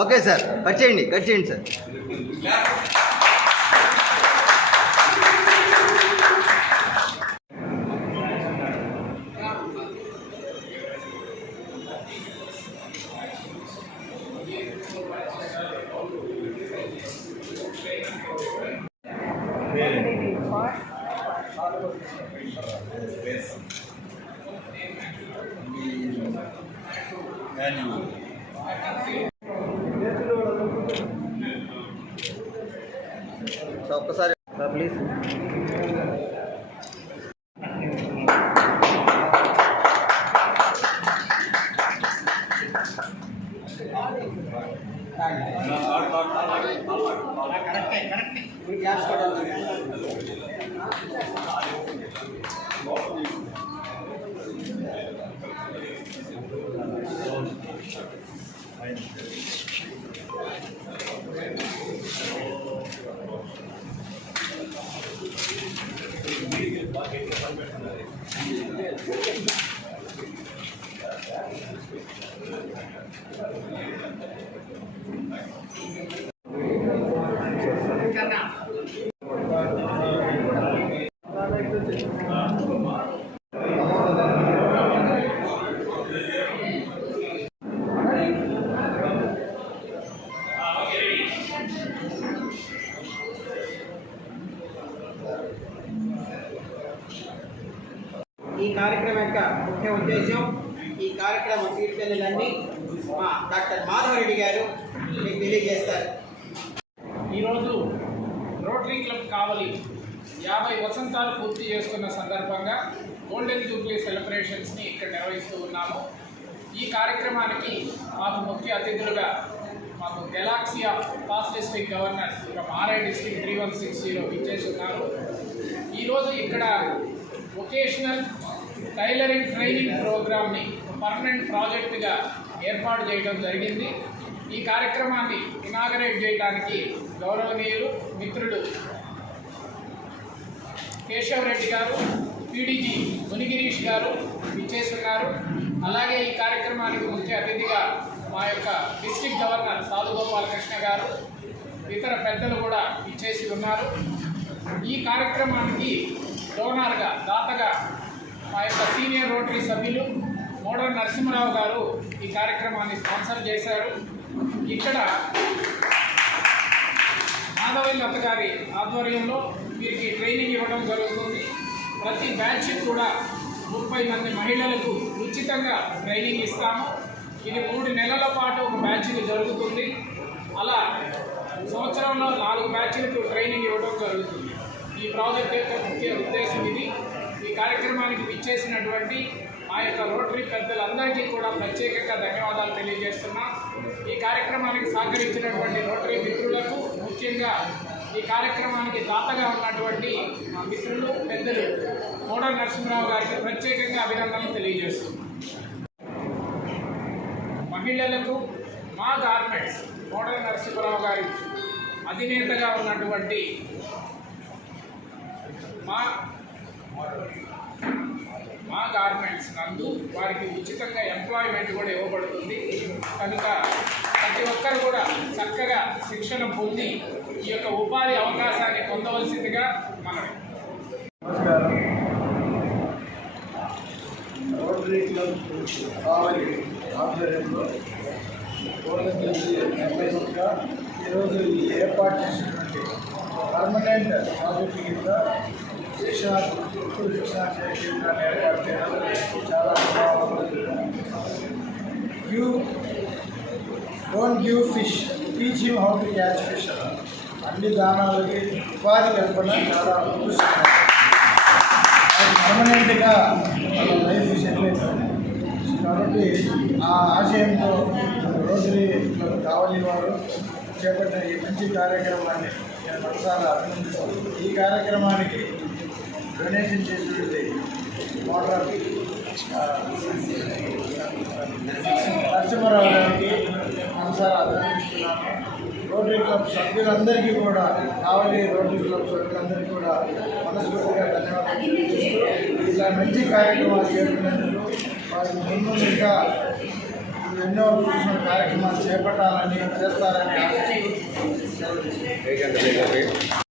Okay sir, cut చేయండి sir. So ఒక్కసారి please. ఈ కార్యక్రమం యొక్క ముఖ్య ఉద్దేశం, ఈ కార్యక్రమం తీర్పులన్నీ మా డాక్టర్ మాధవరెడ్డి గారు మీకు తెలియజేస్తారు. ఈరోజు రోటరీ క్లబ్ కావలి 50 వసంతాలు పూర్తి చేసుకున్న సందర్భంగా గోల్డెన్ జూబ్లీ సెలబ్రేషన్స్ని ఇక్కడ నిర్వహిస్తూ ఉన్నాము. ఈ కార్యక్రమానికి మాకు ముఖ్య అతిథులుగా మాకు galaxy of past district governor from RI district 3160 విచ్చేసి ఉన్నారు. ఈరోజు ఇక్కడ వొకేషనల్ టైలరింగ్ ట్రైనింగ్ ప్రోగ్రామ్ని పర్మనెంట్ ప్రాజెక్టుగా ఏర్పాటు చేయడం జరిగింది. ఈ కార్యక్రమాన్ని ఇనాగరేట్ చేయడానికి గౌరవనీయులు మిత్రులు కేశవరెడ్డి గారు, పీడీజీ మునిగిరీష్ గారు విచ్చేస్తున్నారు. అలాగే ఈ కార్యక్రమానికి ముఖ్య అతిథిగా మా యొక్క డిస్ట్రిక్ట్ గవర్నర్ సాధు గోపాలకృష్ణ గారు, ఇతర పెద్దలు కూడా విచ్చేసి ఉన్నారు. ఈ కార్యక్రమానికి డోనర్గా, దాతగా మా యొక్క సీనియర్ రోటరీ సభ్యులు మోడల్ నరసింహరావు గారు ఈ కార్యక్రమాన్ని స్పాన్సర్ చేశారు. ఇక్కడ మాధవీలత గారి ఆధ్వర్యంలో వీరికి ట్రైనింగ్ ఇవ్వడం జరుగుతుంది. ప్రతి బ్యాచ్ కూడా 30 మంది మహిళలకు ఉచితంగా ట్రైనింగ్ ఇస్తాము. ఇది 3 నెలల పాటు ఒక బ్యాచ్కి జరుగుతుంది. అలా సంవత్సరంలో 4 బ్యాచ్లకు ట్రైనింగ్ ఇవ్వడం జరుగుతుంది. ఈ ప్రాజెక్ట్ యొక్క ముఖ్య ఉద్దేశం ఇది. ఈ కార్యక్రమానికి విచ్చేసినటువంటి మా యొక్క రోటరీ పెద్దలందరికీ కూడా ప్రత్యేకంగా ధన్యవాదాలు తెలియజేస్తున్నాం. ఈ కార్యక్రమానికి సహకరించినటువంటి రోటరీ మిత్రులకు, ముఖ్యంగా ఈ కార్యక్రమానికి దాతగా ఉన్నటువంటి మా మిత్రులు పెద్దలు మోడల్ నరసింహరావు గారికి ప్రత్యేకంగా అభినందనలు తెలియజేస్తున్నాం. మహిళలకు మా గార్మెంట్స్ మోడల్ నరసింహరావు గారి అధినేతగా ఉన్నటువంటి మా గార్మెంట్స్ నందు వారికి ఉచితంగా ఎంప్లాయ్మెంట్ కూడా ఇవ్వబడుతుంది. కనుక ప్రతి ఒక్కరు కూడా చక్కగా శిక్షణ పొంది ఈ యొక్క ఉపాధి అవకాశాన్ని పొందవలసిందిగా మనవి. రోటరీ క్లబ్ కావలి ఆధ్వర్యంలో ఈరోజు ఈ ఏర్పాటు చేసినటువంటి పర్మనెంట్ ప్రాజెక్టు కింద శిక్షణ కేంద్రాన్ని ఏర్పాటు చేయడం చాలా don't give fish, teach him how to catch fish. అన్ని దానాలకి ఉపాధి కల్పన చాలా ఉద్దేశం. పర్మనెంట్గా లైఫ్ సెటిల్ అవుతుంది. కాబట్టి ఆ ఆశయంతో రోటరీ కావలి వారు చేపట్టిన ఈ మంచి కార్యక్రమాన్ని నేను మనసారా అభినందిస్తాను. ఈ కార్యక్రమానికి డొనేషన్ చేసినటువంటి మోటార్ నరసింహారావు గారికి మనసారా అభినందిస్తున్నాను. రోటరీ క్లబ్ సభ్యులందరికీ కూడా కావలి రోటరీ క్లబ్ సభ్యులందరికీ కూడా మనస్ఫూర్తిగా ధన్యవాదాలు తెలియజేస్తూ ఇలా మంచి కార్యక్రమాలు చేస్తున్నందుకు వారి ముందు ఇంకా ఎన్నో కార్యక్రమాలు చేపట్టాలని చేస్తారని ఆశిస్తూ సెలవు తీసుకుంటున్నాను.